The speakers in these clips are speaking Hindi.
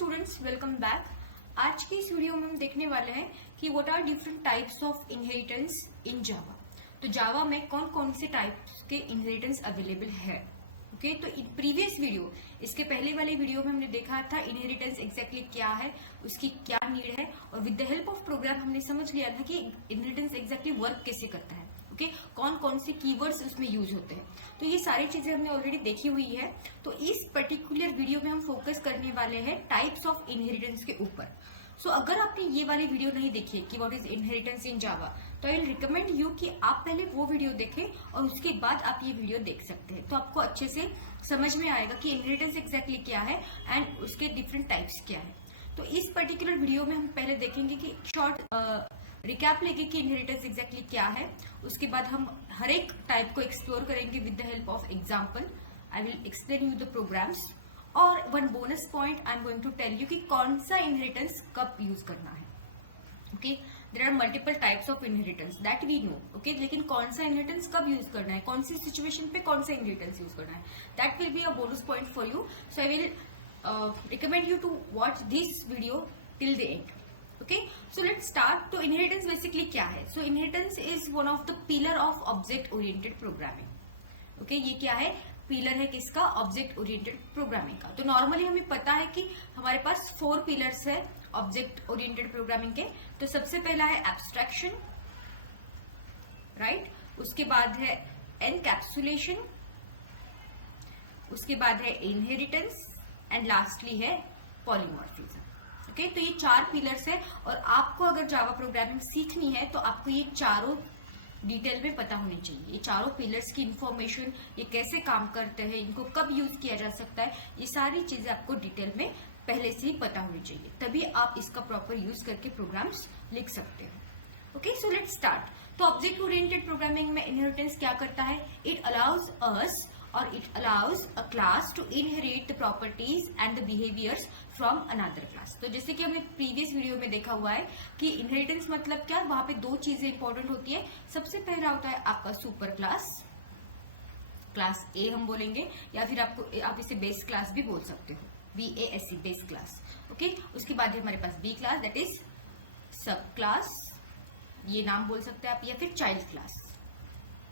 Students, welcome back. आज की इस वीडियो में हम देखने वाले हैं कि what are different types of inheritance in Java. तो जावा में कौन कौन से टाइप्स के इनहेरिटेंस अवेलेबल है। ओके, तो प्रीवियस वीडियो, इसके पहले वाले वीडियो में हमने देखा था इनहेरिटेंस एग्जैक्टली क्या है, उसकी क्या नीड है, और with the help of program हमने समझ लिया था कि इनहेरिटेंस एग्जैक्टली वर्क कैसे करता है। ओके, कौन कौन से कीवर्ड्स उसमें यूज होते हैं, तो ये सारी चीजें हमने ऑलरेडी देखी हुई है। तो इस पर्टिकुलर वीडियो में हम फोकस करने वाले हैं टाइप्स ऑफ इनहेरिटेंस के ऊपर। सो अगर आपने ये वाली वीडियो नहीं देखी है कि what is inheritance in Java, तो आई विल रिकमेंड यू कि आप पहले वो वीडियो देखें और उसके बाद आप ये वीडियो देख सकते हैं। तो आपको अच्छे से समझ में आएगा कि इनहेरिटेंस एग्जैक्टली क्या है एंड उसके डिफरेंट टाइप्स क्या है। तो इस पर्टिकुलर वीडियो में हम पहले देखेंगे कि शॉर्ट रिकैप लेके कि इनहेरिटेंस एग्जैक्टली क्या है। उसके बाद हम हर एक टाइप को एक्सप्लोर करेंगे with the help of example. I will explain you the programs, और one bonus point I am going to tell you कि कौन सा इनहेरिटेंस कब यूज करना है। Okay, there are multiple types of inheritance that we know. Okay, लेकिन कौन सा इनहेरिटेंस कब यूज करना है, कौन सी सिचुएशन पे कौन सा इनहेरिटेंस यूज करना है, that will be a bonus point for you. So I will recommend you to watch this video till the end. Okay, so let's start. तो इनहेरिटेंस बेसिकली क्या है? So inheritance is one of the pillar of object oriented programming. Okay, ये क्या है? पिलर है किसका? ऑब्जेक्ट ओरिएंटेड प्रोग्रामिंग का। तो नॉर्मली हमें पता है कि हमारे पास 4 पिलर्स है ऑब्जेक्ट ओरिएंटेड प्रोग्रामिंग के। तो सबसे पहला है एब्स्ट्रैक्शन, राइट? उसके बाद है एनकैप्सुलेशन, उसके बाद है इनहेरिटेंस, एंड लास्टली है पॉलीमॉर्फिज्म। ओके, तो ये 4 पिलर्स है, और आपको अगर जावा प्रोग्रामिंग सीखनी है तो आपको ये चारों डिटेल में पता होनी चाहिए। ये चारों पिलर्स की इंफॉर्मेशन, ये कैसे काम करते हैं, इनको कब यूज किया जा सकता है, ये सारी चीजें आपको डिटेल में पहले से ही पता होनी चाहिए, तभी आप इसका प्रॉपर यूज करके प्रोग्राम्स लिख सकते हो। Okay, so let's start. तो ऑब्जेक्ट ओरिएंटेड प्रोग्रामिंग में इनहेरिटेंस क्या करता है? इट अलाउज अस और it allows a class to inherit the properties and the behaviours from another class. तो जैसे कि हमने प्रीवियस वीडियो में देखा हुआ है कि इनहेरिटेंस मतलब क्या, वहां पे 2 चीजें इंपॉर्टेंट होती है। सबसे पहला होता है आपका सुपर क्लास, क्लास ए हम बोलेंगे, या फिर आप इसे बेस क्लास भी बोल सकते हो, BASE बेस क्लास। ओके, उसके बाद है हमारे पास बी क्लास, दैट इज सब क्लास, ये नाम बोल सकते हैं आप, या फिर चाइल्ड क्लास।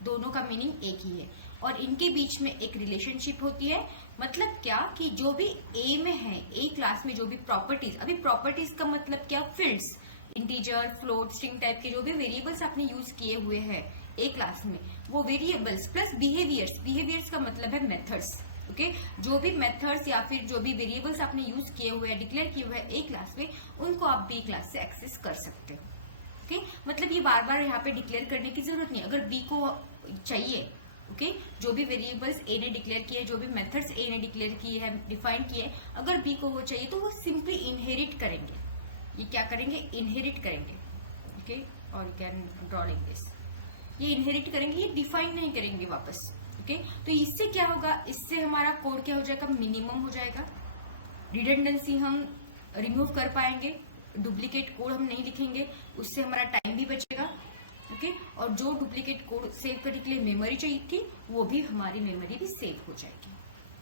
दोनों का मीनिंग एक ही है, और इनके बीच में एक रिलेशनशिप होती है। मतलब क्या कि जो भी ए में है, ए क्लास में जो भी प्रॉपर्टीज, अभी प्रॉपर्टीज का मतलब क्या? Fields, integer, float, string type के जो भी वेरिएबल्स आपने यूज किए हुए हैं ए क्लास में, वो वेरिएबल्स प्लस बिहेवियर्स, बिहेवियर्स का मतलब है मेथड्स। ओके, जो भी मेथड्स या फिर जो भी वेरिएबल्स आपने यूज किए हुए हैं, डिक्लेयर किए हुए हैं ए क्लास में, उनको आप बी क्लास से एक्सेस कर सकते हो। ओके, मतलब ये बार बार यहाँ पे डिक्लेयर करने की जरूरत नहीं। अगर बी को चाहिए, ओके, जो भी वेरिएबल्स ए ने डिक्लेयर किए, जो भी मेथड्स ए ने डिक्लेयर किए हैं, डिफाइन किए, अगर बी को वो चाहिए तो वो सिंपली इनहेरिट करेंगे। ये क्या करेंगे? इनहेरिट करेंगे। ओके, और you can draw like this, ये इनहेरिट करेंगे, ये डिफाइन नहीं करेंगे वापस। ओके, तो इससे क्या होगा? इससे हमारा कोड क्या हो जाएगा? मिनिमम हो जाएगा, रिडंडेंसी हम रिमूव कर पाएंगे, डुप्लीकेट कोड हम नहीं लिखेंगे, उससे हमारा टाइम भी बचेगा। ओके, और जो डुप्लीकेट कोड सेव करने के लिए मेमोरी चाहिए थी, वो भी हमारी मेमोरी भी सेव हो जाएगी।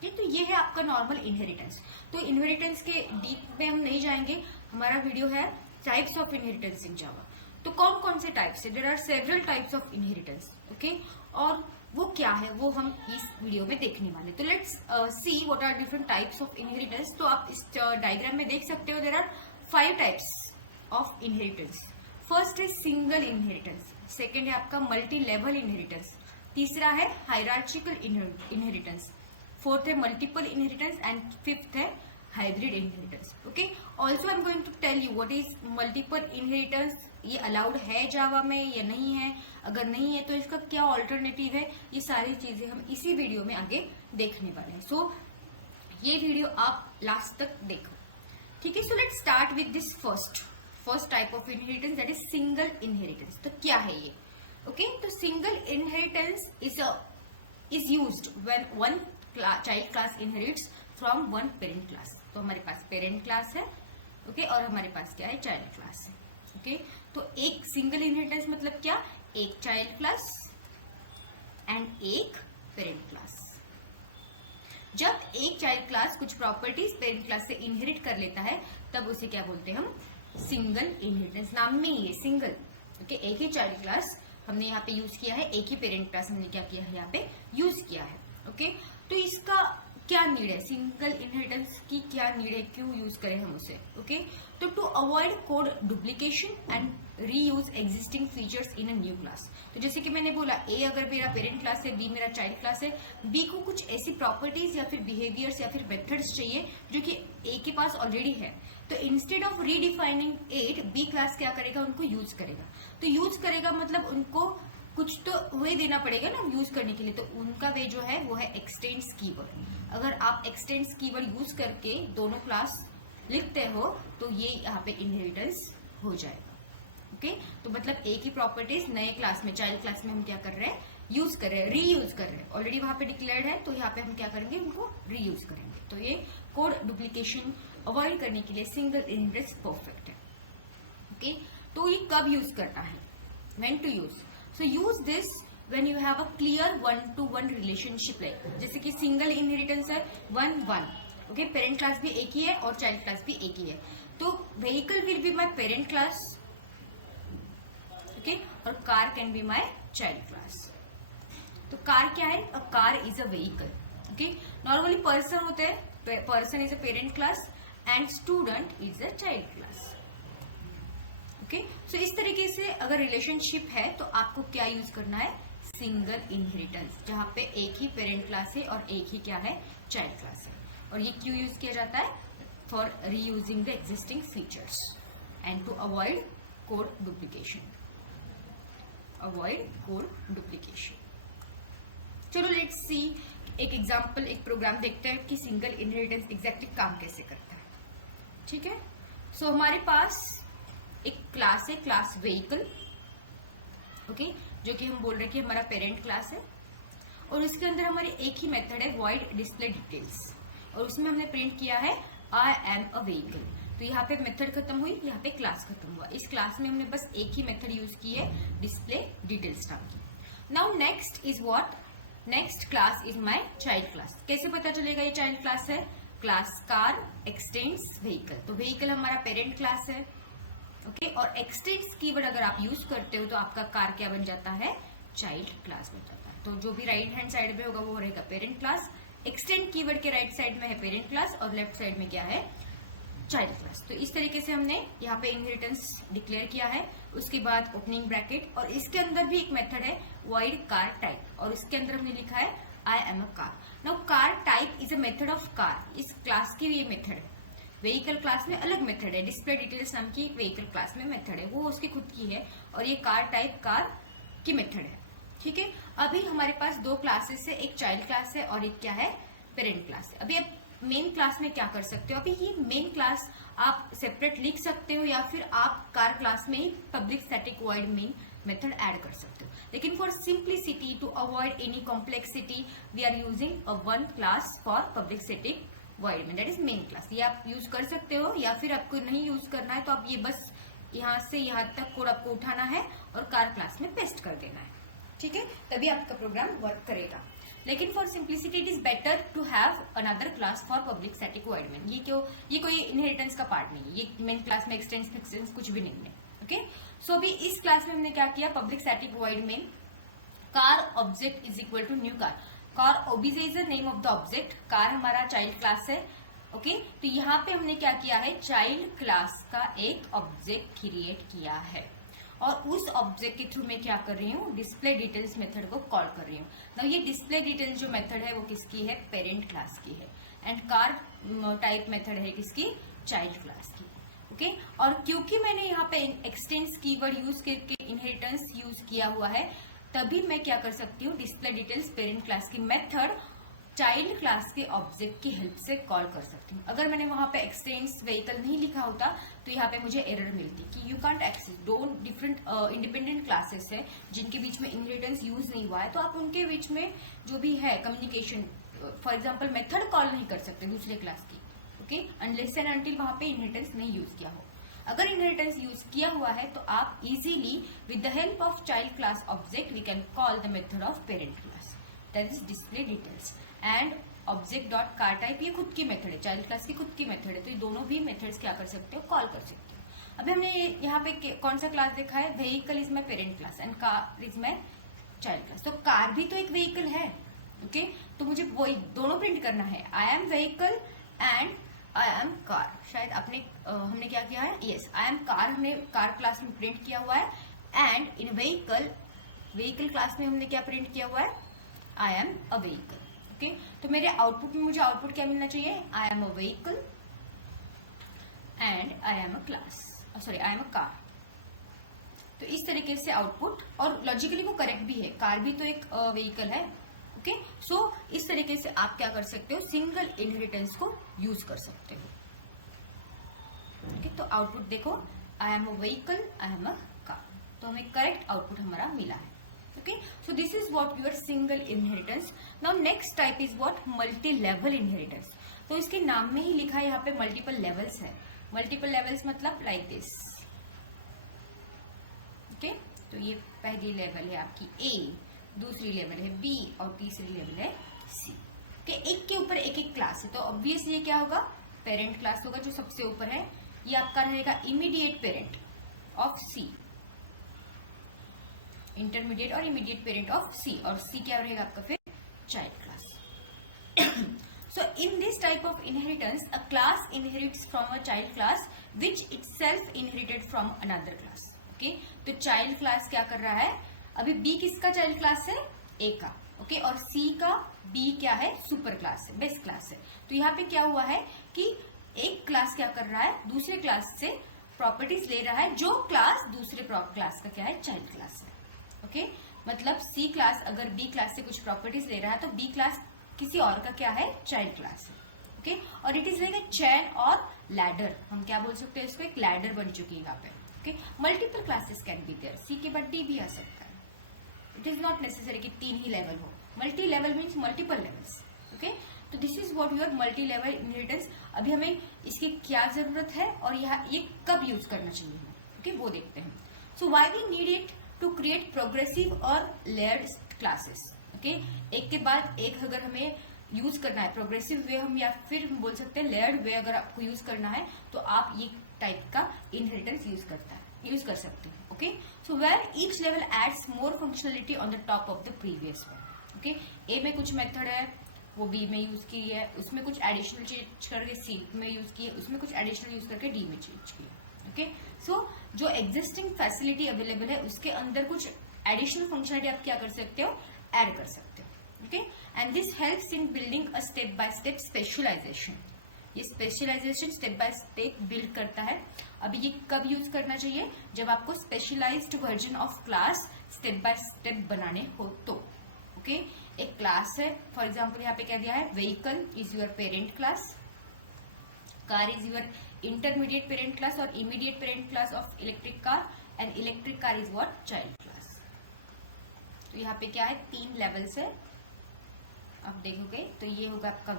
ठीक, तो ये है आपका नॉर्मल इनहेरिटेंस। तो इनहेरिटेंस के डीप में हम नहीं जाएंगे, हमारा वीडियो है types of inheritance in Java. तो कौन कौन से टाइप्स है? There are several types of inheritance. Okay, और वो क्या है वो हम इस वीडियो में देखने वाले। तो let's see what are different types of inheritance. तो आप इस डायग्राम में देख सकते हो, there are 5 types of inheritance. First है सिंगल इनहेरिटेंस, सेकेंड है आपका मल्टी लेवल इनहेरिटेंस, तीसरा है हायरार्चिकल इनहेरिटेंस, फोर्थ है मल्टीपल इनहेरिटेंस, एंड फिफ्थ है hybrid inheritance. Okay, also I am going to tell you what is multiple inheritance, ये अलाउड है जावा में या नहीं है, अगर नहीं है तो इसका क्या ऑल्टरनेटिव है, ये सारी चीजें हम इसी वीडियो में आगे देखने वाले हैं। सो ये वीडियो आप लास्ट तक देखो, ठीक है। सो let's start with this first type of inheritance, that is single inheritance. तो क्या है ये? ओके, तो single inheritance is used when one child class inherits from one parent class. तो हमारे पास पेरेंट क्लास है, ओके, और हमारे पास क्या है? चाइल्ड क्लास है। ओके, तो एक सिंगल इनहेरिटेंस मतलब क्या? एक चाइल्ड क्लास एंड एक पेरेंट क्लास। जब एक चाइल्ड क्लास कुछ प्रॉपर्टीज पेरेंट क्लास से इनहेरिट कर लेता है तब उसे क्या बोलते हैं हम, सिंगल इनहेरिटेंस। नाम में ही है सिंगल। ओके, एक ही चाइल्ड क्लास हमने यहाँ पे यूज किया है, एक ही पेरेंट क्लास हमने क्या किया है यहाँ पे यूज किया है। ओके, तो इसका क्या नीड है, सिंगल इनहेरिटेंस की क्या नीड है, क्यों यूज करें हम उसे। ओके, तो to avoid code duplication and reuse existing features in a new class. तो जैसे कि मैंने बोला, ए अगर मेरा पेरेंट क्लास है, बी मेरा चाइल्ड क्लास है, बी को कुछ ऐसी प्रॉपर्टीज या फिर बिहेवियर्स या फिर मेथड्स चाहिए जो कि ए के पास ऑलरेडी है, तो instead of redefining it, B class क्या करेगा, उनको यूज करेगा। तो यूज करेगा मतलब उनको कुछ तो वे देना पड़ेगा ना यूज करने के लिए, तो उनका वे जो है वो है एक्सटेंड्स कीवर्ड। अगर आप एक्सटेंड्स कीवर्ड यूज करके दोनों क्लास लिखते हो तो ये यहाँ पे इनहेरिटेंस हो जाएगा। ओके, तो मतलब एक ही प्रॉपर्टीज नए क्लास में, चाइल्ड क्लास में हम क्या कर रहे हैं, यूज कर रहे हैं, रीयूज कर रहे हैं। ऑलरेडी वहां पे डिक्लेयर्ड है तो यहाँ पे हम क्या करेंगे, उनको रीयूज करेंगे। तो ये कोड डुप्लीकेशन अवॉइड करने के लिए सिंगल इनहेरिटेंस परफेक्ट है। ओके, तो ये कब यूज करना है, when to use. So use this when you have a clear 1-to-1 relationship, like जैसे कि सिंगल इनहेरिटेंस है 1-1। ओके, पेरेंट क्लास भी एक ही है और चाइल्ड क्लास भी एक ही है, तो vehicle will be my parent class, okay, और car can be my child class. तो कार क्या है, a car is a vehicle. Okay, normally person होते हैं, person is a parent class and student is a child class. Okay, so इस तरीके से अगर रिलेशनशिप है तो आपको क्या यूज करना है, सिंगल इनहेरिटेंस, जहां पे एक ही पेरेंट क्लास है और एक ही क्या है, चाइल्ड क्लास है। और ये क्यों यूज किया जाता है, for reusing the existing features and to avoid code duplication, avoid code duplication. चलो लेट्स सी एक एग्जांपल, एक प्रोग्राम देखते हैं कि सिंगल इनहेरिटेंस एग्जैक्टली काम कैसे करता है। ठीक है, सो हमारे पास एक क्लास है, क्लास व्हीकल। ओके, जो कि हम बोल रहे हैं कि हमारा पेरेंट क्लास है, और उसके अंदर हमारी एक ही मेथड है वॉइड डिस्प्ले डिटेल्स, और उसमें हमने प्रिंट किया है आई एम अ व्हीकल। तो यहाँ पे मेथड खत्म हुई, यहाँ पे क्लास खत्म हुआ। इस क्लास में हमने बस एक ही मेथड यूज की है, डिस्प्ले डिटेल्स नाम की। Now next is what, next class is my child class. कैसे पता चलेगा ये चाइल्ड क्लास है, क्लास कार एक्सटेंड्स व्हीकल। तो व्हीकल हमारा पेरेंट क्लास है। ओके, और एक्सटेंड्स कीवर्ड अगर आप यूज करते हो तो आपका कार क्या बन जाता है, चाइल्ड क्लास बन जाता है। तो जो भी राइट हैंड साइड में होगा वो रहेगा पेरेंट क्लास, एक्सटेंड कीवर्ड के राइट साइड में है पेरेंट क्लास और लेफ्ट साइड में क्या है, चाइल्ड क्लास। तो इस तरीके से हमने यहाँ पे इनहेरिटेंस डिक्लेयर किया है। उसके बाद ओपनिंग ब्रैकेट, और इसके अंदर भी एक मेथड है वॉइड कार टाइप, और उसके अंदर हमने लिखा है I am a car. Now car type is a method of car, इस क्लास की ये मेथड है। व्हीकल क्लास में अलग मेथड है, डिस्प्ले डिटेल्स नाम की व्हीकल क्लास में मेथड है, वो उसकी खुद की है, और ये कार टाइप कार की मेथड है। ठीक है, अभी हमारे पास दो क्लासेस है, एक चाइल्ड क्लास है और एक क्या है, पेरेंट क्लास है। अभी आप मेन क्लास में क्या कर सकते हो, अभी ये मेन क्लास आप सेपरेट लिख सकते हो या फिर आप कार क्लास में ही public static void main method add कर सकते हो। लेकिन for simplicity, to avoid any complexity, we are using a one class for public static void main, that is main class. ये आप यूज कर सकते हो, या फिर आपको नहीं यूज करना है तो आप ये बस यहाँ से यहाँ तक कोड आपको उठाना है और कार क्लास में पेस्ट कर देना है। ठीक है, तभी आपका प्रोग्राम वर्क करेगा। लेकिन for simplicity it is better to have another class for public static void main. ये कोई इनहेरिटेंस का पार्ट नहीं है, ये मेन क्लास में एक्सटेंस कुछ भी नहीं है। ओके, सो अभी इस क्लास में हमने क्या किया, public static void main car object is equal to new car. Car OBJ is the name of the object, car हमारा चाइल्ड क्लास है। ओके, तो यहाँ पे हमने क्या किया है, चाइल्ड क्लास का एक ऑब्जेक्ट क्रिएट किया है, और उस ऑब्जेक्ट के थ्रू मैं क्या कर रही हूँ, डिस्प्ले डिटेल्स मेथड को कॉल कर रही हूँ। नाउ ये डिस्प्ले डिटेल्स जो मेथड है वो किसकी है, पेरेंट क्लास की है, एंड कार टाइप मेथड है किसकी, चाइल्ड क्लास की। ओके, और क्योंकि मैंने यहाँ पे एक्सटेंस कीवर्ड यूज करके इनहेरिटेंस यूज किया हुआ है, तभी मैं क्या कर सकती हूँ, डिस्प्ले डिटेल्स पेरेंट क्लास की मेथड चाइल्ड क्लास के ऑब्जेक्ट की हेल्प से कॉल कर सकती हूँ। अगर मैंने वहां पे एक्सटेंस व्हीकल नहीं लिखा होता तो यहाँ पे मुझे एरर मिलती कि यू कांट एक्सेस, दो डिफरेंट इंडिपेंडेंट क्लासेस है जिनके बीच में इनहेरिटेंस यूज नहीं हुआ है, तो आप उनके बीच में जो भी है communication, for example method call नहीं कर सकते दूसरे क्लास की। ओके, अनलेस एंड अनटिल वहां पे इनहेरिटेंस नहीं यूज किया हो। अगर इनहेरिटेंस यूज किया हुआ है तो आप easily with the help of child class object we can call the method of parent class, that is display details, and object dot car type ये खुद की मेथड है, चाइल्ड क्लास की खुद की मेथड है, तो ये दोनों भी मेथड्स क्या कर सकते हो, कॉल कर सकते हो। अभी हमने यहाँ पे कौन सा क्लास देखा है, vehicle is my parent class and car is my child class. तो कार भी तो एक व्हीकल है, ओके तो मुझे वही दोनों प्रिंट करना है, I M vehicle and I M car. शायद आपने हमने क्या किया है, यस आई एम कार हमने कार क्लास में प्रिंट किया हुआ है, एंड इन व्हीकल क्लास में हमने क्या प्रिंट किया हुआ है, I am a vehicle. Okay तो मेरे आउटपुट में मुझे आउटपुट क्या मिलना चाहिए, आई am a vehicle and I am a class, sorry I am a car. तो इस तरीके से आउटपुट, और लॉजिकली वो करेक्ट भी है, कार भी तो एक व्हीकल है। ओके सो इस तरीके से आप क्या कर सकते हो, सिंगल इनहेरिटेंस को यूज कर सकते हो। ओके तो आउटपुट देखो, आई am a vehicle, I am a car, तो हमें करेक्ट आउटपुट हमारा मिला है। Okay so this is what your single inheritance. Now next type is what multi level inheritance. तो इसके नाम में ही लिखा है यहाँ पे मल्टीपल लेवल्स है। मल्टीपल लेवल्स मतलब लाइक दिस। ओके तो ये पहली लेवल है आपकी ए, दूसरी लेवल है बी और तीसरी लेवल है सी। ओके एक के ऊपर एक एक क्लास है, तो ऑब्वियसली ये क्या होगा, पेरेंट क्लास होगा जो सबसे ऊपर है, ये आपका रहेगा immediate parent of C, intermediate और इमीडिएट पेरेंट ऑफ सी, और सी क्या रहेगा आपका फिर child class. So in this type of inheritance, a class inherits from a child class which itself inherited from another class. Okay? तो child class क्या कर रहा है, अभी B किसका child class है, A का, okay? और C का B क्या है, सुपर क्लास है, बेस्ट क्लास है। तो यहाँ पे क्या हुआ है कि एक क्लास क्या कर रहा है, दूसरे क्लास से प्रॉपर्टीज ले रहा है, जो क्लास दूसरे क्लास का क्या है, चाइल्ड क्लास है। ओके मतलब C क्लास अगर B क्लास से कुछ प्रॉपर्टीज ले रहा है, तो B क्लास किसी और का क्या है, चाइल्ड क्लास है। ओके और it is like a chain और लैडर, हम क्या बोल सकते हैं इसको, एक लैडर बन चुकी है यहाँ पे। Okay multiple classes can be there, C के बाद डी भी आ सकता है, इट इज नॉट नेसेसरी कि 3 ही लेवल हो, multi level means multiple levels. Okay तो this is what your multi level inheritance. अभी हमें इसकी क्या जरूरत है और ये कब यूज करना चाहिए, ओके वो देखते हैं। So why we need it to create progressive और लेयर्ड क्लासेस। ओके एक के बाद एक अगर हमें यूज करना है, प्रोग्रेसिव वे हम या फिर हम बोल सकते हैं लेयर्ड वे अगर आपको यूज करना है, तो आप ये टाइप का इनहेरिटेंस यूज कर सकते हैं। Okay so where each level adds more functionality on the top of the previous one. Okay A में कुछ मेथड है वो बी में यूज की है, उसमें कुछ एडिशनल चेंज करके सी में यूज की है, उसमें कुछ एडिशनल यूज करके डी में चेंज की है। ओके सो जो एग्जिस्टिंग फैसिलिटी अवेलेबल है उसके अंदर कुछ एडिशनल फंक्शनलिटी आप क्या कर सकते हो, ऐड कर सकते हो। Okay and this helps in building a step by step specialization. ये specialization step by step build करता है। अभी ये कब यूज करना चाहिए, जब आपको specialized version of class step by step बनाने हो तो। ओके एक क्लास है, फॉर एग्जाम्पल यहाँ पे क्या दिया है, vehicle is your parent class, car is your intermediate parent class और immediate parent class of electric car, and electric car is what, child class. तो यहाँ पे क्या है, 3 लेवल्स है, आप देखोगे तो ये होगा आपका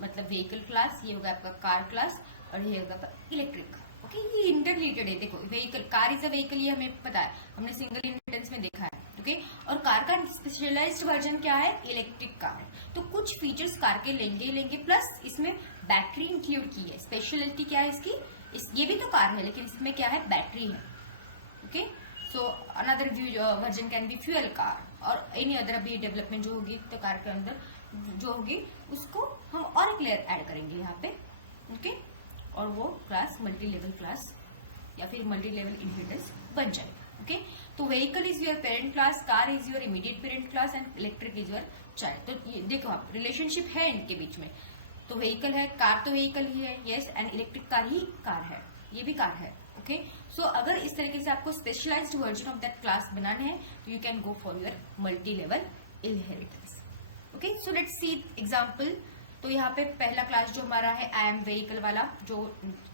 मतलब व्हीकल क्लास, ये होगा आपका कार क्लास और ये होगा आपका इलेक्ट्रिक कार। ओके ये इंटररिलेटेड है। देखो vehicle, car is a vehicle, ये हमें पता है, हमने सिंगल इनहेरिटेंस में देखा है। ओके और कार का स्पेशलाइज्ड वर्जन क्या है, इलेक्ट्रिक कार है। तो कुछ फीचर्स कार के लेंगे प्लस इसमें बैटरी इंक्लूड की है। स्पेशलिटी क्या है इसकी, ये भी तो कार है लेकिन इसमें क्या है, बैटरी है। Okay so another version can be fuel car और एनी अदर अभी डेवलपमेंट जो होगी तो कार के अंदर जो होगी उसको हम और एक लेयर ऐड करेंगे यहाँ पे। ओके और वो क्लास मल्टी लेवल क्लास या फिर मल्टी लेवल इनहेरिटेंस बन जाएगा। ओके तो vehicle is your parent class, car is your immediate parent class and electric is your child. तो ये देखो आप रिलेशनशिप है इनके बीच में, तो व्हीकल है, कार तो व्हीकल ही है, yes, and electric car he car है, ये भी कार है। ओके सो अगर इस तरीके से आपको specialized version of that class बनाने हैं तो you can go for your multi level inheritance. Okay so let's see example. तो यहाँ पे पहला क्लास जो हमारा है आई एम व्हीकल वाला, जो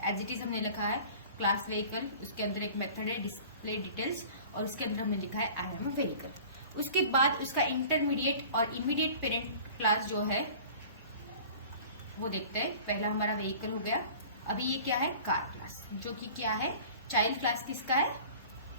एज इट इज हमने लिखा है क्लास व्हीकल, उसके अंदर एक मेथड है डिस्प्ले डिटेल्स और उसके अंदर हमने लिखा है आई एम व्हीकल। उसके बाद उसका इंटरमीडिएट और इमीडिएट पेरेंट क्लास जो है वो देखते हैं। पहला हमारा व्हीकल हो गया, अभी ये क्या है, कार क्लास, जो कि क्या है, चाइल्ड क्लास किसका है,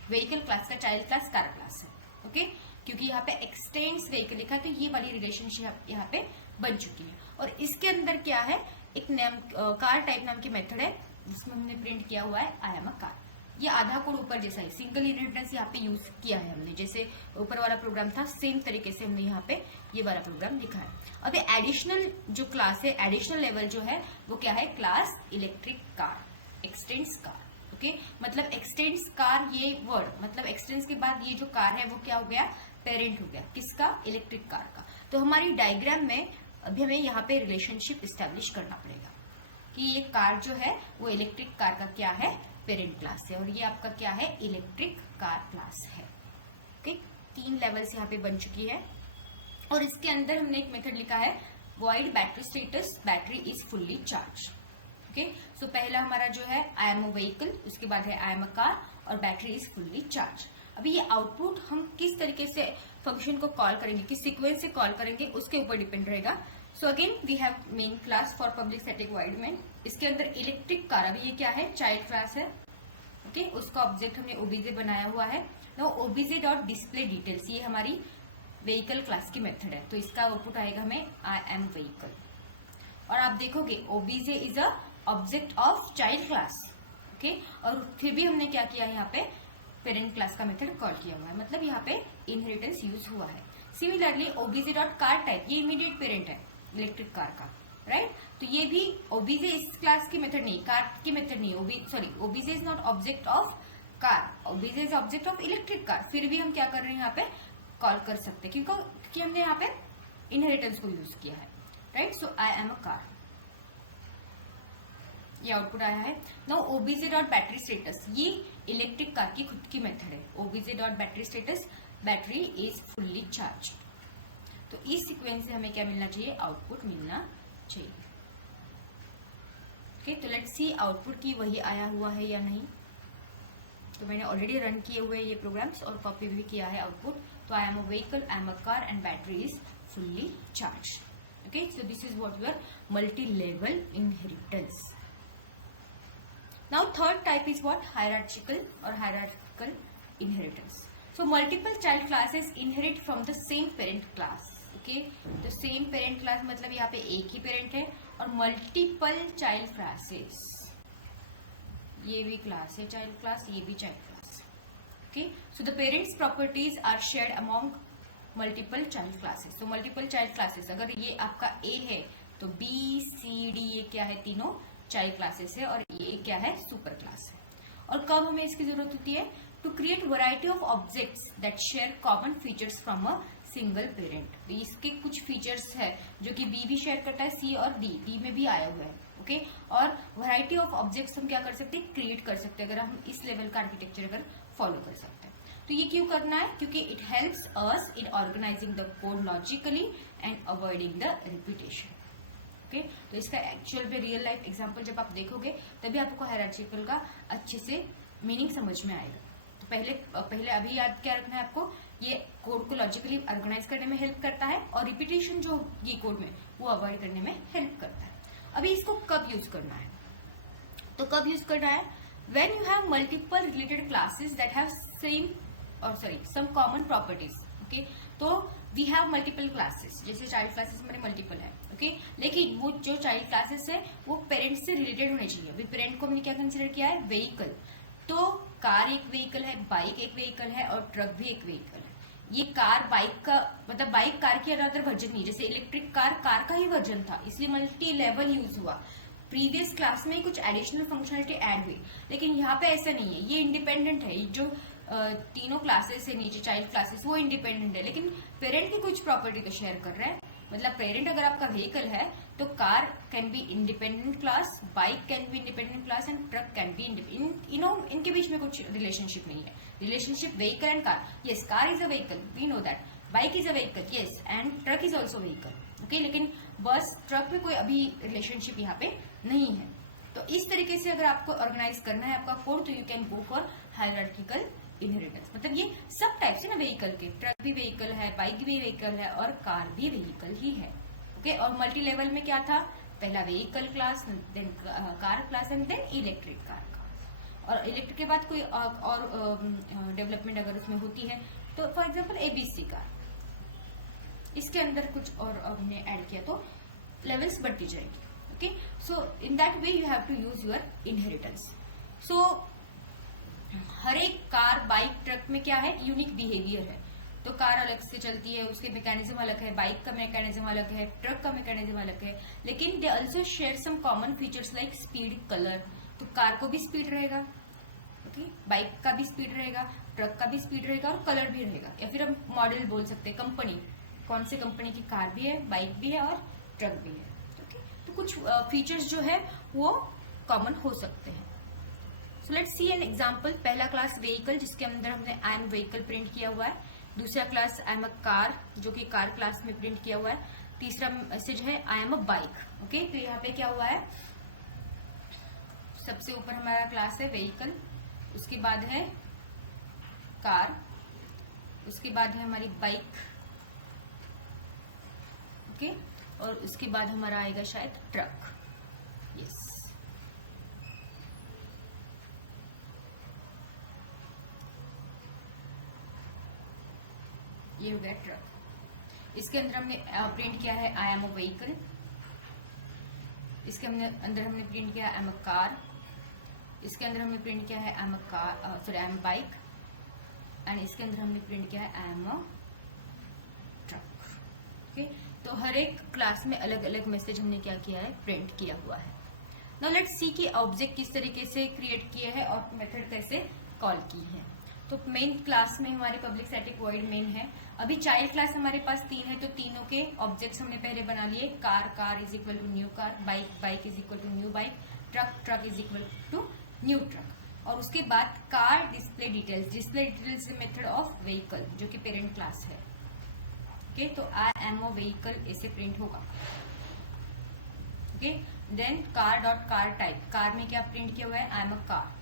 व्हीकल क्लास का चाइल्ड क्लास कार क्लास है। ओके क्योंकि यहाँ पे एक्सटेंड्स व्हीकल लिखा है तो ये वाली रिलेशनशिप यहाँ पे बन चुकी है। और इसके अंदर क्या है, एक नाम कार टाइप नाम की मेथड है जिसमें हमने प्रिंट किया हुआ है आई एम अ कार। ये आधा कोड ऊपर जैसा है, सिंगल इनहेरिटेंस यहाँ पे यूज किया है हमने, जैसे ऊपर वाला प्रोग्राम था सेम तरीके से हमने यहाँ पे ये वाला प्रोग्राम लिखा है। अब ये एडिशनल जो क्लास है, एडिशनल लेवल जो है वो क्या है, class electric car, x tends car. Okay, मतलब एक्सटेंड्स कार, ये वर्ड मतलब एक्सटेंड्स के बाद ये जो कार है वो क्या हो गया, पेरेंट हो गया, किसका, इलेक्ट्रिक कार का। तो हमारी डायग्राम में अभी हमें यहाँ पे रिलेशनशिप इस्टेब्लिश करना पड़ेगा कि ये कार जो है वो इलेक्ट्रिक कार का क्या है, पेरेंट क्लास है, और ये आपका क्या है, इलेक्ट्रिक कार क्लास है। ओके, 3 लेवल्स यहाँ पे बन चुकी है। और इसके अंदर हमने एक मेथड लिखा है void battery status, battery is fully charge. Okay, so पहला हमारा जो है आई एम अ व्हीकल, उसके बाद है आई एम अ कार और बैटरी इज फुल्ली चार्ज। अभी ये आउटपुट हम किस तरीके से फंक्शन को कॉल करेंगे, किस सीक्वेंस से कॉल करेंगे, उसके ऊपर डिपेंड रहेगा। So again we have main class for public static void main, इसके अंदर इलेक्ट्रिक कार, अभी ये क्या है, चाइल्ड क्लास है। ओके, उसका ऑब्जेक्ट हमने ओबीजे बनाया हुआ है। No OBJ dot display details, ये हमारी व्हीकल क्लास की मेथड है, तो इसका आउटपुट आएगा हमें आई एम व्हीकल। और आप देखोगे OBJ is a object of child class. Okay, और फिर भी हमने क्या किया, यहाँ पे पेरेंट क्लास का मेथड कॉल किया हुआ है, मतलब यहाँ पे इनहेरिटेंस यूज हुआ है। Similarly OBJ dot car type, ये इमीडिएट पेरेंट है इलेक्ट्रिक कार का, राइट। तो ये भी ओबीजे इस क्लास की मेथड नहीं, कार की मेथड नहीं, OBJ is not object of car, OBJ is object of electric car. फिर भी हम क्या कर रहे हैं, यहाँ पे कॉल कर सकते हैं क्योंकि हमने यहाँ पे इनहेरिटेंस को यूज किया है, right. So I am a car, ये आउटपुट आया है। Now OBJ dot battery status, ये इलेक्ट्रिक कार की खुद की मेथड है। OBJ dot battery status, battery is fully charge. तो इस सीक्वेंस से हमें क्या मिलना चाहिए, आउटपुट मिलना चाहिए। ओके, तो लेट्स सी आउटपुट की वही आया हुआ है या नहीं। तो मैंने ऑलरेडी रन किए हुए ये प्रोग्राम्स और कॉपी भी किया है आउटपुट। तो I am a vehicle, I am a car and battery is fully charge. Okay, so this is what your multi level inheritance. Now third type is what, hierarchical or hierarchical inheritance. So multiple child classes inherit from the same parent class. Okay, तो same parent class मतलब यहाँ पे एक ही parent है, और multiple child classes, ये भी class है child class, ये भी child class. Okay, so the parents properties are shared among multiple child classes. So multiple child classes, अगर ये आपका A है तो B, C, D ये क्या है, तीनों चाइल्ड क्लासेस है, और ये क्या है, सुपर क्लास है। और कब हमें इसकी जरूरत होती है, to create variety of objects that share common features from a single parent. तो इसके कुछ फीचर्स है जो कि बी भी शेयर करता है, सी और डी में भी आया हुआ है। ओके, और वैरायटी ऑफ ऑब्जेक्ट्स हम क्या कर सकते हैं, क्रिएट कर सकते हैं, अगर हम इस लेवल का आर्किटेक्चर अगर फॉलो कर सकते हैं। तो ये क्यों करना है, क्योंकि it helps us in organizing the code logically and avoiding the repetition. Okay, तो इसका एक्चुअल में रियल लाइफ एग्जांपल जब आप देखोगे तभी आपको हायरार्चिकल का अच्छे से मीनिंग समझ में आएगा। तो पहले अभी याद क्या रखना है आपको, ये कोड को लॉजिकली ऑर्गेनाइज करने में हेल्प करता है, और रिपीटेशन जो ये कोड में वो अवॉइड करने में हेल्प करता है। अभी इसको कब यूज करना है, तो कब यूज करना है, when you have multiple related classes that have some common properties. Okay, तो वी हैव मल्टीपल क्लासेस, जैसे चाइल्ड क्लासेस हमारे मल्टीपल है। ओके, लेकिन वो जो चाइल्ड क्लासेस है वो पेरेंट से रिलेटेड होने चाहिए। अभी पेरेंट को हमने क्या कंसिडर किया है, व्हीकल, तो कार एक व्हीकल है, बाइक एक व्हीकल है, और ट्रक भी एक व्हीकल है। ये कार बाइक का मतलब बाइक कार की अदर वर्जन नहीं, जैसे इलेक्ट्रिक कार का ही वर्जन था, इसलिए मल्टी लेवल यूज हुआ। प्रीवियस क्लास में कुछ एडिशनल फंक्शनलिटी ऐड हुई, लेकिन यहाँ पे ऐसा नहीं है, ये इंडिपेंडेंट है। जो तीनों क्लासेस है नीचे चाइल्ड क्लासेस, वो इंडिपेंडेंट है, लेकिन पेरेंट की कुछ प्रॉपर्टी तो शेयर कर रहा है। मतलब पेरेंट अगर आपका व्हीकल है तो car can be independent class, bike can be independent class, and truck can be independent. इनके बीच में कुछ रिलेशनशिप नहीं है। Relationship vehicle and car, yes car is a vehicle, we know that, bike is a vehicle, yes, and truck is also vehicle. Okay, लेकिन बस ट्रक में कोई अभी रिलेशनशिप यहाँ पे नहीं है। तो इस तरीके से अगर आपको ऑर्गेनाइज करना है आपका कोड, तो you can go for hierarchical inheritance. मतलब ये सब टाइप्स है ना व्हीकल के, ट्रक भी व्हीकल है, बाइक भी व्हीकल है, और कार भी व्हीकल ही है। ओके, और मल्टी लेवल में क्या था, पहला vehicle class, then car class, and then electric car का। और इलेक्ट्रिक के बाद कोई और डेवलपमेंट अगर उसमें होती है, तो फॉर एग्जाम्पल एबीसी कार, इसके अंदर कुछ और हमने ऐड किया तो लेवल्स बढ़ती जाएगी। Okay, so in that way you have to use your inheritance. So हर एक कार, बाइक, ट्रक में क्या है, यूनिक बिहेवियर है। तो कार अलग से चलती है, उसके मैकेनिज्म अलग है, बाइक का मैकेनिज्म अलग है, ट्रक का मैकेनिज्म अलग है, लेकिन they also share some common features like speed, colour. तो कार को भी स्पीड रहेगा, ओके, बाइक का भी स्पीड रहेगा, ट्रक का भी स्पीड रहेगा और कलर भी रहेगा। या फिर हम मॉडल बोल सकते हैं, कंपनी, कौन सी कंपनी की कार भी है, बाइक भी है और ट्रक भी है। ओके, तो कुछ फीचर्स जो है वो कॉमन हो सकते हैं। So let's see an example. पहला क्लास व्हीकल, जिसके अंदर हमने आई एम व्हीकल प्रिंट किया हुआ है। दूसरा class I am a car, जो कि कार क्लास में प्रिंट किया हुआ है। तीसरा मैसेज है I am a bike. Okay, तो यहाँ पे क्या हुआ है, सबसे ऊपर हमारा क्लास है व्हीकल, उसके बाद है कार, उसके बाद है हमारी बाइक, ओके, और उसके बाद हमारा आएगा शायद ट्रक। यस, ये हो गया ट्रक। इसके अंदर हमने प्रिंट किया है आई एम अ व्हीकल। इसके अंदर हमने प्रिंट किया आई एम अ कार। इसके अंदर हमने प्रिंट किया है I am a car, sorry I am bike. And इसके अंदर हमने प्रिंट किया है I am a truck. Okay, तो हर एक क्लास में अलग अलग मैसेज हमने क्या किया है, प्रिंट किया हुआ है। नाउ लेट्स सी कि ऑब्जेक्ट किस तरीके से क्रिएट किए हैं और मेथड कैसे कॉल की है। तो मेन क्लास में हमारी पब्लिक स्टैटिक वॉइड मेन है। अभी चाइल्ड क्लास हमारे पास 3 है, तो तीनों के ऑब्जेक्ट्स हमने पहले बना लिए। Car, car is equal to new car, bike, bike is equal to new bike, truck, truck is equal to new truck. और उसके बाद car display details, display details method of vehicle, जो कि पेरेंट क्लास है। ओके, तो आई एम अ व्हीकल ऐसे प्रिंट होगा। Okay, then car dot car type, car में क्या प्रिंट किया हुआ है, आई एम अ कार।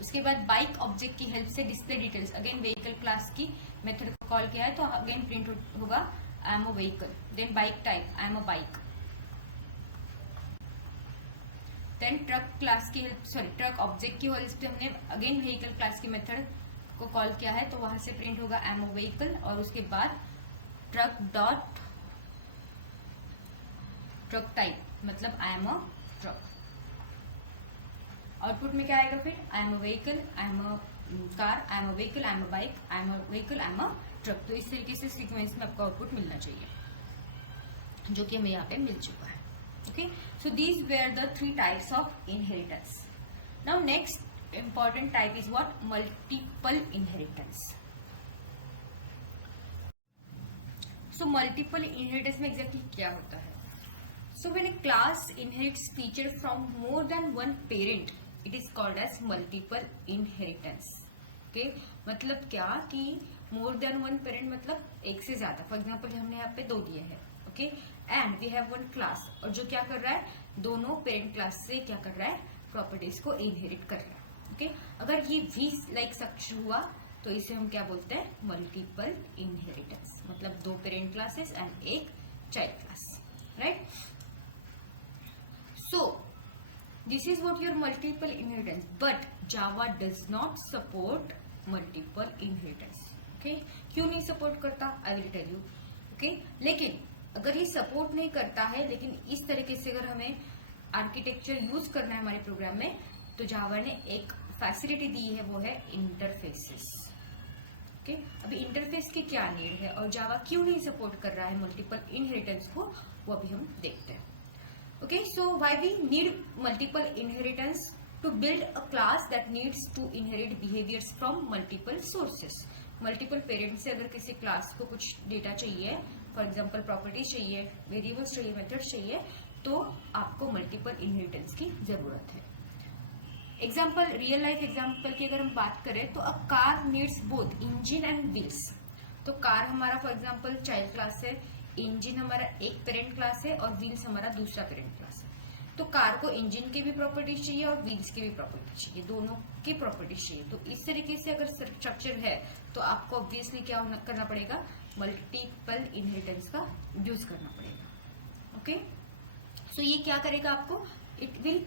उसके बाद बाइक ऑब्जेक्ट की हेल्प से display details, again vehicle class की मेथड को कॉल किया है, तो अगेन प्रिंट होगा I am a vehicle. Then bike type, I am a bike. Then truck class की हेल्प, सॉरी ट्रक ऑब्जेक्ट की हेल्प से हमने अगेन व्हीकल क्लास की मेथड को कॉल किया है, तो वहां से प्रिंट होगा आई एम अ व्हीकल। और उसके बाद ट्रक डॉट ट्रक टाइप, मतलब आई एम अ ट्रक। आउटपुट में क्या आएगा फिर, आई am a vehicle, I am a car, I am a vehicle, I am a bike, I am a vehicle, I am a truck. तो इस तरीके से सीक्वेंस में आपका आउटपुट मिलना चाहिए, जो कि हमें यहाँ पे मिल चुका है। Okay, so these where the 3 types of inheritance. Now next important type is what, multiple inheritance. So multiple inheritance में एग्जैक्टली क्या होता है? So when a class inherits feature from more than one parent, it is called as multiple inheritance. Okay, मतलब क्या कि more than one parent मतलब एक से ज्यादा। फॉर एग्जाम्पल हमने यहाँ पे 2 दिए हैं, okay, and we have one class, और जो क्या कर रहा है, दोनों पेरेंट क्लास से क्या कर रहा है, प्रॉपर्टीज को इनहेरिट कर रहा है। ओके, अगर ये भी लाइक सच हुआ तो इसे हम क्या बोलते हैं, मल्टीपल इनहेरिटेंस, मतलब 2 पेरेंट क्लासेस एंड एक child class, right? So, this is what your multiple inheritance, but Java does not support multiple inheritance. Okay? क्यों नहीं सपोर्ट करता? I will tell you. Okay? लेकिन अगर ये सपोर्ट नहीं करता है, लेकिन इस तरीके से अगर हमें आर्किटेक्चर यूज करना है हमारे प्रोग्राम में, तो जावा ने एक फैसिलिटी दी है, वो है इंटरफेसेस। ओके, अभी इंटरफेस की क्या नीड है और जावा क्यों नहीं सपोर्ट कर रहा है मल्टीपल इनहेरिटेंस को, वो अभी हम देखते हैं। Okay, so why we need multiple inheritance? To build a class that needs to inherit behaviors from multiple sources. Multiple parents से अगर किसी क्लास को कुछ डेटा चाहिए, फॉर एग्जाम्पल प्रॉपर्टीज चाहिए, वेरिएबल्स चाहिए, मेथड्स चाहिए, तो आपको मल्टीपल इनहेरिटेंस की जरूरत है। एग्जाम्पल, रियल लाइफ एग्जाम्पल की अगर हम बात करें, तो a car needs both engine and wheels. तो कार हमारा फॉर एग्जाम्पल चाइल्ड क्लास है, इंजन हमारा एक पेरेंट क्लास है और व्हील्स हमारा दूसरा पेरेंट क्लास है। तो कार को इंजन की भी प्रॉपर्टीज चाहिए और व्हील्स की भी प्रॉपर्टीज चाहिए, दोनों की प्रॉपर्टीज चाहिए। तो इस तरीके से अगर स्ट्रक्चर है, तो आपको ऑब्वियसली क्या करना पड़ेगा, मल्टीपल इनहेरिटेंस का यूज करना पड़ेगा। ओके, सो ये क्या करेगा आपको, it will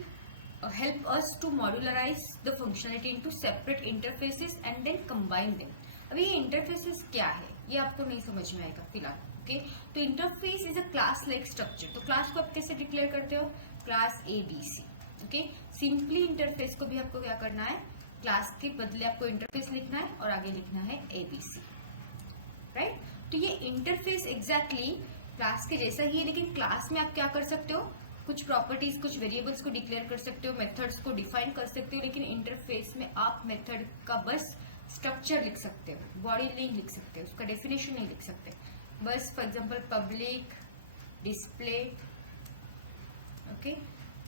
help us to modularize the functionality into separate interfaces and then combine them. अभी ये इंटरफेसेस क्या है? ये आपको नहीं समझ में आएगा फिलहाल। ओके, तो interface is a class like structure. तो क्लास को आप कैसे डिक्लेयर करते हो? Class ABC। Okay, simply interface को भी आपको क्या करना है, क्लास के बदले आपको इंटरफेस लिखना है और आगे लिखना है ABC, राइट। तो ये इंटरफेस एग्जैक्टली क्लास के जैसा ही है, लेकिन क्लास में आप क्या कर सकते हो, कुछ प्रॉपर्टीज, कुछ वेरिएबल्स को डिक्लेयर कर सकते हो, मेथड्स को डिफाइन कर सकते हो, लेकिन इंटरफेस में आप मेथड का बस स्ट्रक्चर लिख सकते हो, बॉडी नहीं लिख सकते, उसका डेफिनेशन नहीं लिख सकते। बस for example public, display, okay,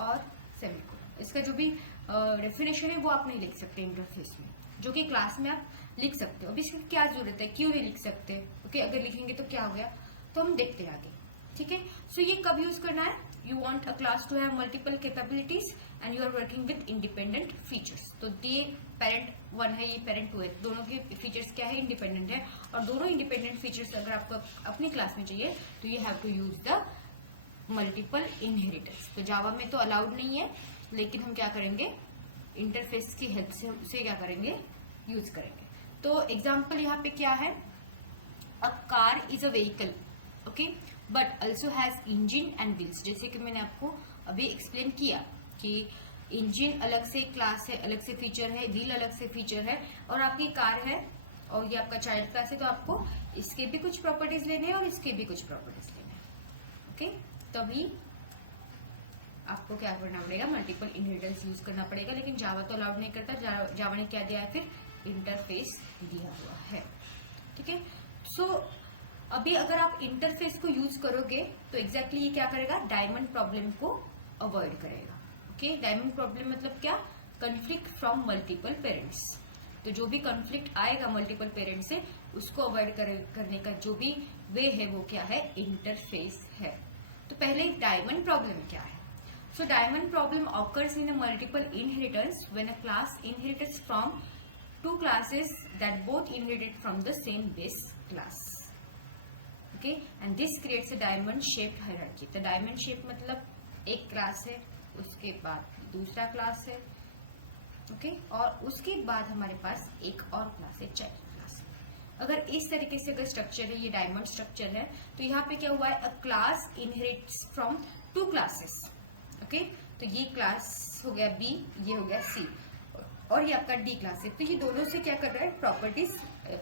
और सेमीकोलन, इसका जो भी डेफिनेशन है वो आप नहीं लिख सकते इंटरफेस में, जो कि क्लास में आप लिख सकते हो। अब इसकी क्या जरूरत है, क्यों नहीं लिख सकते? ओके, अगर लिखेंगे तो क्या हो गया, तो हम देखते हैं आगे, ठीक है। सो ये कब यूज करना है? You want a class to have multiple capabilities and you are working with independent features. तो ये पेरेंट 1 है, ये पेरेंट 2 है, दोनों के फीचर्स क्या है, इंडिपेंडेंट है, और दोनों इंडिपेंडेंट फीचर्स अगर आपको अपनी क्लास में चाहिए तो you have to use the multiple inheritance. तो जावा में तो अलाउड नहीं है, लेकिन हम क्या करेंगे, इंटरफेस की हेल्प से क्या करेंगे, यूज करेंगे। तो एग्जाम्पल यहाँ पे क्या है, a car is a vehicle, okay, but also has engine and wheels. जैसे कि मैंने आपको अभी एक्सप्लेन किया कि इंजन अलग से क्लास है, अलग से फीचर है, व्हील अलग से फीचर है, और आपकी कार है और ये आपका चाइल्ड क्लास है, तो आपको इसके भी कुछ प्रॉपर्टीज लेने हैं और इसके भी कुछ प्रॉपर्टीज लेने हैं। ओके, तभी आपको क्या करना पड़ेगा, मल्टीपल इनहेरिटेंस यूज करना पड़ेगा। लेकिन जावा तो अलाउड नहीं करता, जावा ने क्या दिया है, फिर इंटरफेस दिया हुआ है, ठीक है। सो अभी अगर आप इंटरफेस को यूज करोगे तो एग्जैक्टली ये क्या करेगा, डायमंड प्रॉब्लम को अवॉइड करेगा। ओके, डायमंड प्रॉब्लम मतलब क्या, कन्फ्लिक्ट फ्रॉम मल्टीपल पेरेंट्स। तो जो भी कन्फ्लिक्ट आएगा मल्टीपल पेरेंट्स से, उसको अवॉइड करने का जो भी वे है वो क्या है, इंटरफेस है। तो पहले डायमंड प्रॉब्लम क्या है? So diamond problem occurs in a multiple inheritance when a class inherits from two classes that both inherited from the same base class. Okay, and this creates a diamond shaped hierarchy. तो diamond shape मतलब एक क्लास है, उसके बाद दूसरा क्लास है, ओके, और उसके बाद हमारे पास एक और क्लास है, चाइल्ड क्लास। अगर इस तरीके से अगर स्ट्रक्चर है, ये डायमंड स्ट्रक्चर है, तो यहाँ पे क्या हुआ है, a class inherits from two classes. Okay, तो ये क्लास हो गया B, ये हो गया C, और ये आपका D क्लास है। तो ये दोनों से क्या कर रहा है, प्रॉपर्टीज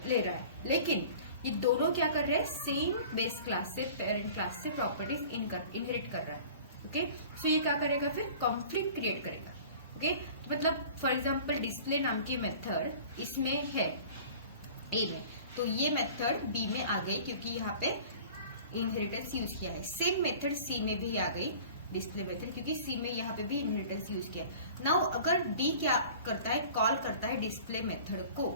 ले रहा है, लेकिन ये दोनों क्या कर रहे हैं, सेम बेस क्लास से, पेरेंट क्लास से प्रॉपर्टीज इनहेरिट कर रहा है। ओके, सो ये क्या करेगा, फिर कॉन्फ्लिक्ट क्रिएट करेगा। ओके, तो मतलब फॉर एग्जांपल डिस्प्ले नाम की मेथड इसमें है A में, तो ये मेथड B में आ गई क्योंकि यहाँ पे इनहेरिटेंस यूज किया है। सेम मेथड C में भी आ गई, डिस्प्ले मेथड, क्योंकि C में यहाँ पे भी इनहेरिटेंस यूज किया। नाउ अगर D क्या करता है, कॉल करता है डिस्प्ले मेथड को,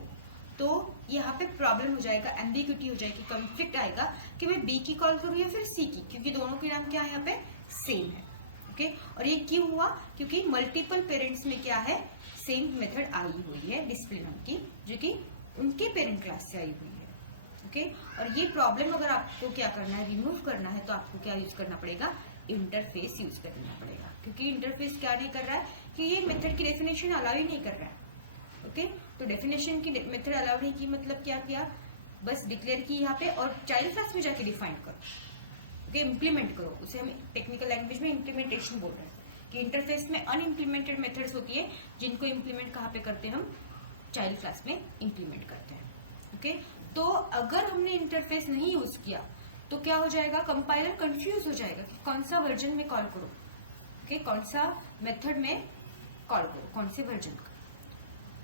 तो यहाँ पे प्रॉब्लम हो जाएगा, एम्बिग्यूटी हो जाएगी, कॉन्फ्लिक्ट आएगा कि मैं B की कॉल करूँ या फिर C की, क्योंकि दोनों के नाम क्या है, यहाँ पे सेम है। ओके, और ये क्यों हुआ, क्योंकि मल्टीपल पेरेंट्स में क्या है, सेम मेथड आई हुई है डिस्प्ले नाम की, जो कि उनके पेरेंट क्लास से आई हुई है। ओके, और ये प्रॉब्लम अगर आपको क्या करना है, रिमूव करना है, तो आपको क्या यूज करना पड़ेगा, इंटरफेस यूज करना पड़ेगा, क्योंकि इंटरफेस क्या नहीं कर रहा है कि ये मेथड की डेफिनेशन अलाउ ही नहीं कर रहा है। ओके, तो डेफिनेशन की मेथड अलाउ नहीं की मतलब क्या किया, बस डिक्लेयर की यहाँ पे, और चाइल्ड क्लास में जाके डिफाइन करो। ओके, इम्प्लीमेंट करो, उसे हम टेक्निकल लैंग्वेज में इम्प्लीमेंटेशन बोल रहे हैं कि इंटरफेस में अनइम्प्लीमेंटेड मेथड्स होती है, जिनको इम्प्लीमेंट कहाँ पे करते हैं, हम चाइल्ड क्लास में इम्प्लीमेंट करते हैं। ओके, तो अगर हमने इंटरफेस नहीं यूज किया तो क्या हो जाएगा, कंपाइलर कंफ्यूज हो जाएगा कि कौन सा वर्जन में कॉल करो, ओके, कौन सा मेथड में कॉल करो, कौन से वर्जन का।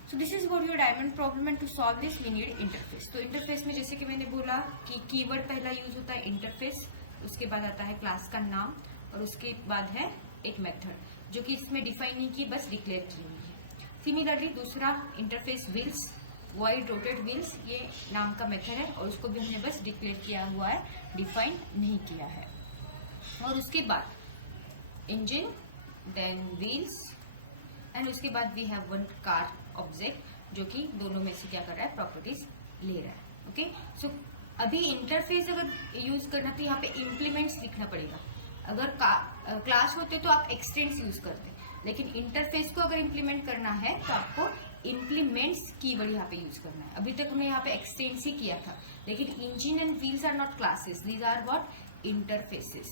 So this is what your diamond problem, and to solve this we need interface. तो इंटरफेस में जैसे कि मैंने बोला कि कीवर्ड पहला यूज होता है इंटरफेस, उसके बाद आता है क्लास का नाम, और उसके बाद है एक मेथड जो कि इसमें डिफाइन नहीं की, बस डिक्लेयर की हुई है। सिमिलरली दूसरा interface wheels, void rotate wheels, ये नाम का मेथड है, और उसको भी हमने बस डिक्लेयर किया हुआ है, डिफाइन नहीं किया है। और उसके बाद इंजन, देन व्हील्स, एंड उसके बाद we have one car object, जो कि दोनों में से क्या कर रहा है, प्रॉपर्टीज ले रहा है। ओके, सो अभी इंटरफेस अगर यूज करना तो यहाँ पे इम्प्लीमेंट्स लिखना पड़ेगा। अगर क्लास होते तो आप एक्सटेंड्स यूज करते, लेकिन इंटरफेस को अगर इम्प्लीमेंट करना है तो आपको इम्प्लीमेंट्स कीवर्ड यहाँ पे यूज करना है। अभी तक हमने यहाँ पे एक्सटेंस ही किया था, लेकिन engine and wheels are not classes, these are what interfaces,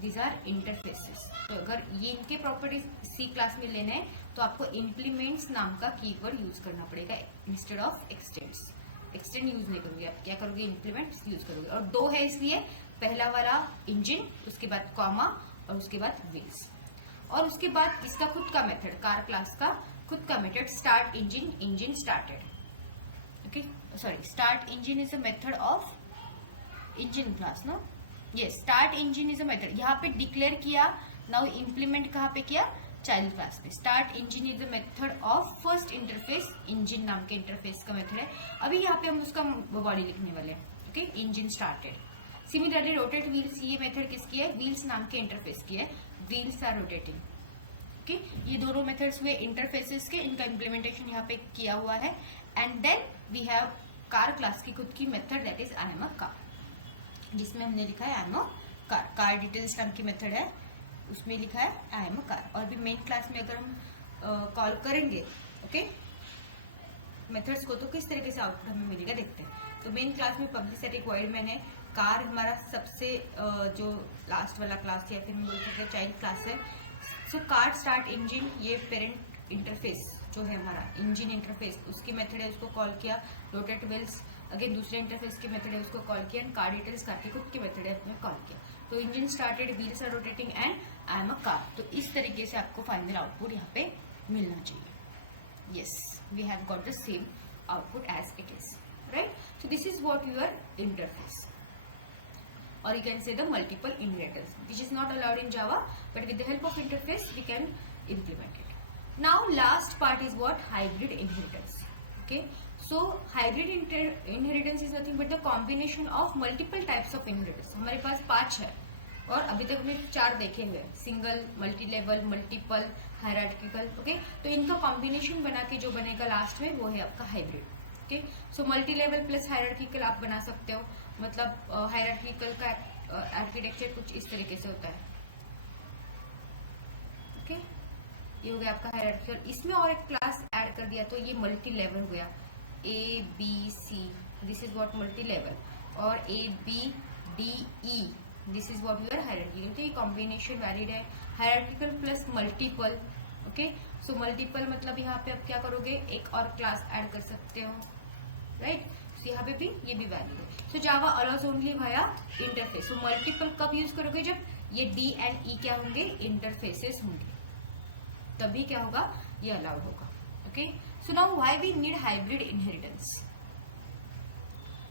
these are interfaces. तो अगर ये इनके प्रॉपर्टीज सी क्लास में लेना है तो आपको इम्प्लीमेंट्स नाम का कीवर्ड यूज करना पड़ेगा instead of x tends. Extend use नहीं करोगे, आप क्या करोगे, इम्प्लीमेंट्स यूज करोगे। और दो है इसलिए, पहला वाला इंजन, उसके बाद कॉमा और उसके बाद व्हील्स, और उसके बाद इसका खुद का मेथड, कार क्लास का खुद का method start engine, engine started. Okay, sorry, start engine is a method of engine class, no, yes, start engine is a method. यहाँ पे डिक्लेयर किया, नाउ इम्प्लीमेंट कहाँ पे किया, चाइल्ड क्लास पे। Start engine is the method of first interface, engine नाम के इंटरफेस का मेथड है। अभी यहाँ पे हम उसका बॉडी लिखने वाले हैं। Okay, engine started. Similarly rotate wheels, ये मेथड किसकी है, व्हील्स नाम के इंटरफेस की है, व्हील्स आर रोटेटिंग। ओके, ये दोनों मेथड्स हुए इंटरफेसेस के, इनका इम्प्लीमेंटेशन यहाँ पे किया हुआ है। And then we have car class की खुद की method, that is I am a car, जिसमें हमने लिखा है I am a car. Car details नाम की मेथड है, उसमें लिखा है आई एम अ कार। और भी मेन क्लास में अगर हम कॉल करेंगे ओके मेथड्स को, तो किस तरीके से आउटपुट हमें मिलेगा देखते हैं। तो मेन क्लास में पब्लिक स्टैटिक वॉइड मैंने कार हमारा सबसे जो लास्ट वाला क्लास या फिर हम बोल सकते हैं चाइल्ड क्लास है। सो कार स्टार्ट इंजन, ये पेरेंट इंटरफेस जो है हमारा इंजन इंटरफेस, उसकी मेथड है, उसको कॉल किया। रोटेट व्हील्स अगेन दूसरे इंटरफेस की मेथड है, उसको कॉल किया। एंड कार डिटेल्स कार की खुद की मेथड है, उसमें कॉल किया। तो engine started, wheels are rotating and I am a car. तो इस तरीके से आपको फाइनल आउटपुट यहाँ पे मिलना चाहिए। Yes, we have got the same output as it is, right. So this is what your interface, or you can say the multiple inheritance, which is not allowed in Java, but with the help of interface we can implement it. Now last part is what, hybrid inheritance. Okay, so hybrid inheritance is nothing but the combination of multiple types of inheritance. हमारे पास 5 है और अभी तक हमने 4 देखे हुए, single, multi level, multiple, hierarchical. Okay, तो इनका कॉम्बिनेशन बना के जो बनेगा लास्ट में वो है आपका hybrid. Okay, so multi level plus hierarchical आप बना सकते हो, मतलब हायरार्किकल का आर्किटेक्चर कुछ इस तरीके से होता है। ओके, ये हो गया आपका हायरार्किकल। इसमें और एक क्लास ऐड कर दिया तो ये मल्टी लेवल हो गया, A B C, this is what multi level, और A B D E, this is what your hierarchical. तो ये कॉम्बिनेशन वैलिड है, hierarchical plus multiple. Okay, so multiple मतलब यहाँ पे आप क्या करोगे, एक और क्लास ऐड कर सकते हो, राइट। यहाँ पे भी ये भी वैलिड है। So Java allows only via interface. So multiple कब यूज करोगे, जब ये डी एंड ई क्या होंगे, इंटरफेसेस होंगे, तभी क्या होगा, ये अलाउड होगा। Okay, so now why we need hybrid inheritance.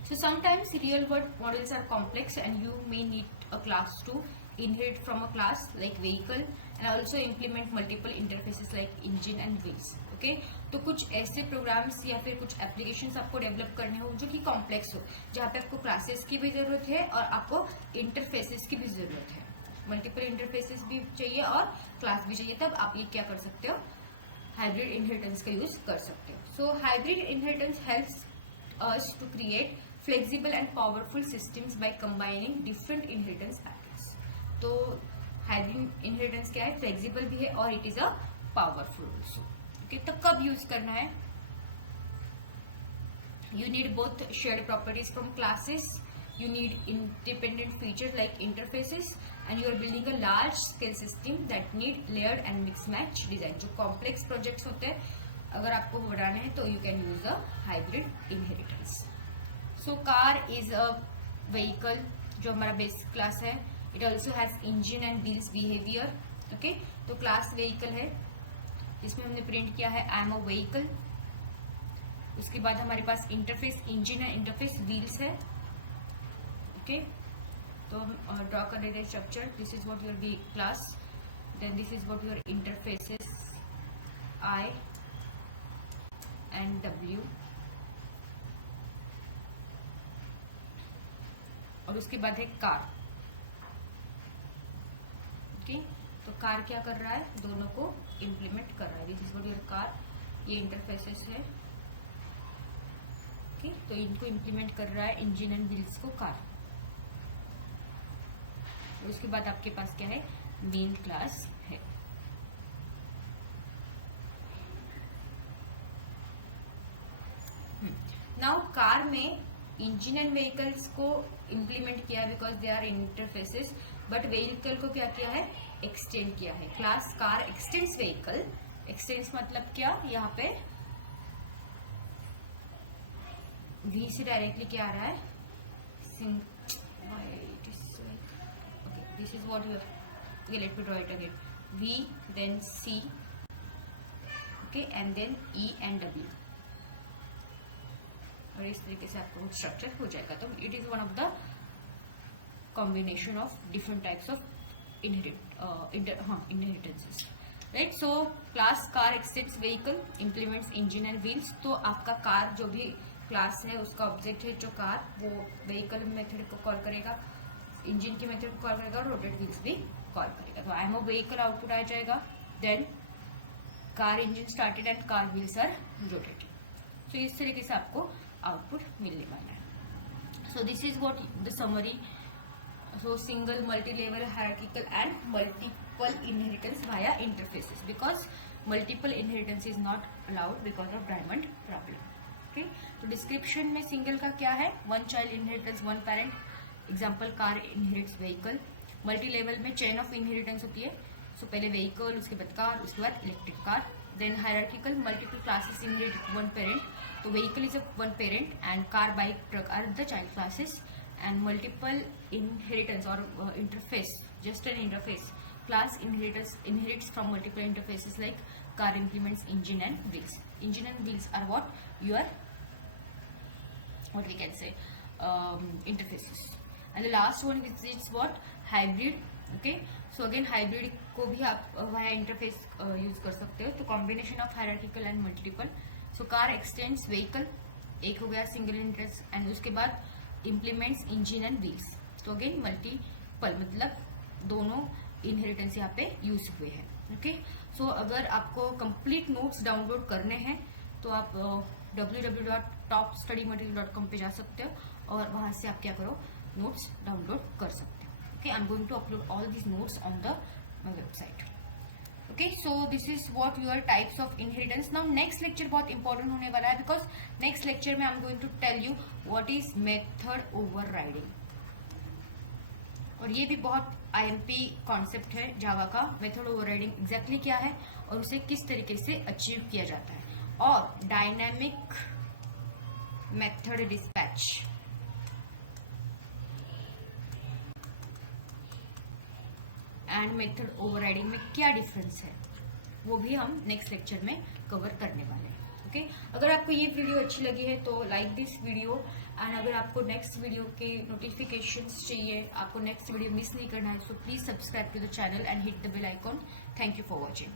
So sometimes real world models are complex and you may need a class to inherit from a class like vehicle and also implement multiple interfaces like engine and wheels. Okay? तो कुछ ऐसे प्रोग्राम्स या फिर कुछ एप्लीकेशंस आपको डेवलप करने हो जो कि कॉम्प्लेक्स हो, जहाँ पे आपको क्लासेस की भी जरूरत है और आपको इंटरफेसेस की भी जरूरत है। मल्टीपल इंटरफेसेस भी चाहिए और क्लास भी चाहिए, तब आप ये क्या कर सकते हो, हाइब्रिड इनहेरिटेंस का यूज कर सकते हो। So hybrid inheritance helps us to create flexible and powerful systems by combining different inheritance patterns. तो hybrid inheritance क्या है, फ्लेक्सिबल भी है और it is a powerful also. Okay, तो कब यूज करना है, you need both shared properties from classes, you need independent features like interfaces, and you are building a large scale system that need layered and mix match design. जो complex projects होते हैं अगर आपको बढ़ाने हैं तो you can use a hybrid inheritance. So car is a vehicle, जो हमारा बेसिक क्लास है। It also has engine and wheels behaviour. Okay, तो क्लास व्हीकल है, इसमें हमने प्रिंट किया है आई एम अ व्हीकल। उसके बाद हमारे पास इंटरफेस इंजन है, इंटरफेस व्हील्स है। ओके, तो हम ड्रॉ कर लेते हैं structure. This is what your class, then this is what your interfaces I and W, और उसके बाद है कार। ओके, तो कार क्या कर रहा है, दोनों को इंप्लीमेंट कर रहा है। This is what your car, ये इंटरफेसेस है। ओके, तो इनको इंप्लीमेंट कर रहा है इंजन एंड व्हील्स को कार। उसके बाद आपके पास क्या है, मेन क्लास है। नाउ कार में इंजन एंड व्हीकल्स को इम्प्लीमेंट किया है because they are interfaces, but vehicle को क्या किया है, एक्सटेंड किया है। Class car extends vehicle, extends मतलब क्या, यहाँ पे वी से डायरेक्टली क्या आ रहा है, this is what you, okay, let me draw it again, V then C, okay, and then E and W, और इस तरीके से आपको स्ट्रक्चर हो जाएगा। तो it is one of the combination of different types of inheritances, right. So class car extends vehicle implements engine and wheels. तो आपका कार जो भी क्लास है उसका ऑब्जेक्ट है जो कार, वो व्हीकल मेथड को कॉल करेगा, इंजन के मेथड को कॉल करेगा और रोटेट व्हील्स भी कॉल करेगा। तो I am a vehicle output आ जाएगा, then car engine started and car wheels are rotated. तो इस तरीके से आपको आउटपुट मिलने वाला है। So this is what the summary. So single multi level hierarchical and multiple inheritance via interfaces, because multiple inheritance is not allowed because of diamond problem. Okay, तो डिस्क्रिप्शन में सिंगल का क्या है, one child inheritance one parent, example car inherits vehicle. Multi level में चेन ऑफ इनहेरिटेंस होती है, सो पहले व्हीकल, उसके बाद कार, उसके बाद electric car. Then hierarchical, multiple classes inherit one parent, तो vehicle is a one parent and car, bike, truck are the child classes. And multiple inheritance और interface, just an interface class inherits from multiple interfaces like car implements engine and wheels. Engine and wheels are what we can say interfaces. And the last one is what, hybrid. Okay, so again hybrid को भी आप via interface use कर सकते हो। तो combination of hierarchical and multiple. So car extends vehicle, एक हो गया single interest, and उसके बाद implements engine and wheels. तो again multiple मतलब दोनों इनहेरिटेंस यहाँ पे यूज हुए हैं। ओके, सो अगर आपको कंप्लीट नोट्स डाउनलोड करने हैं तो आप www.topstudymaterial.com पे जा सकते हो और वहां से आप क्या करो, नोट्स डाउनलोड कर सकते हो। Okay, I am going to upload all these notes on the website. Okay, so this is what your types of inheritance. Now next lecture बहुत इंपॉर्टेंट होने वाला है, बिकॉज नेक्स्ट लेक्चर में I am going to tell you what is method overriding, और ये भी बहुत आईएमपी कॉन्सेप्ट है जावा का। मेथड ओवरराइडिंग एग्जैक्टली क्या है और उसे किस तरीके से अचीव किया जाता है, और dynamic method dispatch and method overriding में क्या डिफरेंस है, वो भी हम नेक्स्ट लेक्चर में कवर करने वाले हैं। ओके, अगर आपको ये वीडियो अच्छी लगी है तो लाइक दिस वीडियो, एंड अगर आपको नेक्स्ट वीडियो के नोटिफिकेशंस चाहिए, आपको नेक्स्ट वीडियो मिस नहीं करना है, so please subscribe to the channel and hit the bell icon. Thank you for watching.